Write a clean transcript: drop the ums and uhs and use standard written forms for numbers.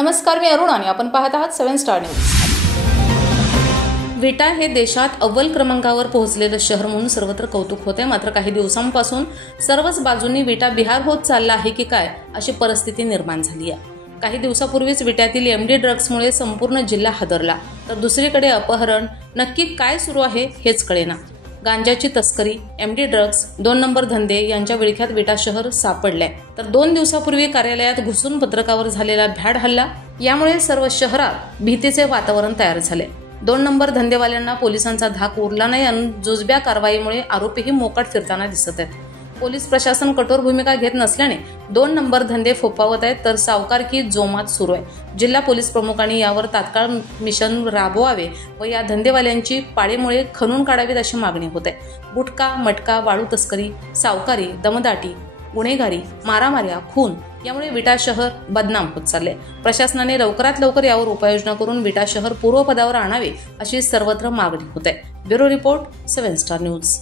नमस्कार, मी अरुण आणि आपण पाहत आहात 7 स्टार न्यूज। विटा हे देशात अव्वल क्रमांकावर पोहोचलेलं शहर म्हणून सर्वत्र कौतुक होते। मात्र काही दिवसांपासून सर्वच बाजूंनी विटा बिहार होत चालला आहे की काय अशी परिस्थिती निर्माण झाली आहे। काही दिवसापूर्वीच विट्यातील एमडी ड्रग्समुळे संपूर्ण जिल्हा हादरला, तर दुसरीकडे अपहरण नक्की काय सुरू आहे हेच कळेना। गांजाची तस्करी, एमडी ड्रग्स, 2 नंबर धंदे यांच्या विळख्यात विटा शहर सापडले। तर 2 दिवसापूर्वी कार्यालयात घुसून पत्रकावर झालेला भ्याड हल्ला यामुळे सर्व शहरात भीतीचे वातावरण तयार झाले। 2 नंबर धंदेवाल्यांना पोलिसांचा धाक उरला नाही आणि जुजब्या कारवाईमुळे आरोपीही मोकाट फिरताना दिसत आहेत। पोलीस प्रशासन कठोर भूमिका घेत नसल्याने 2 नंबर धंदे फोफावत आहेत, तर सावकारकी जोमात सुरू आहे। जिल्हा पोलीस प्रमुखांनी यावर तात्काळ मिशन राबवावे व या धंदेवाल्यांची पाळेमुळे खणून काढावीत अशी मागणी होते। गुटखा, मटका, वाळू तस्करी, सावकारी, दमदाटी, गुन्हेगारी, मारामार्या, खून यामुळे विटा शहर बदनाम होत चालले। प्रशासनाने लवकरात लवकर यावर उपाययोजना करून विटा शहर पूर्वपदावर आणावे अशी सर्वत्र मागणी होते। Bureau report, 7 star news.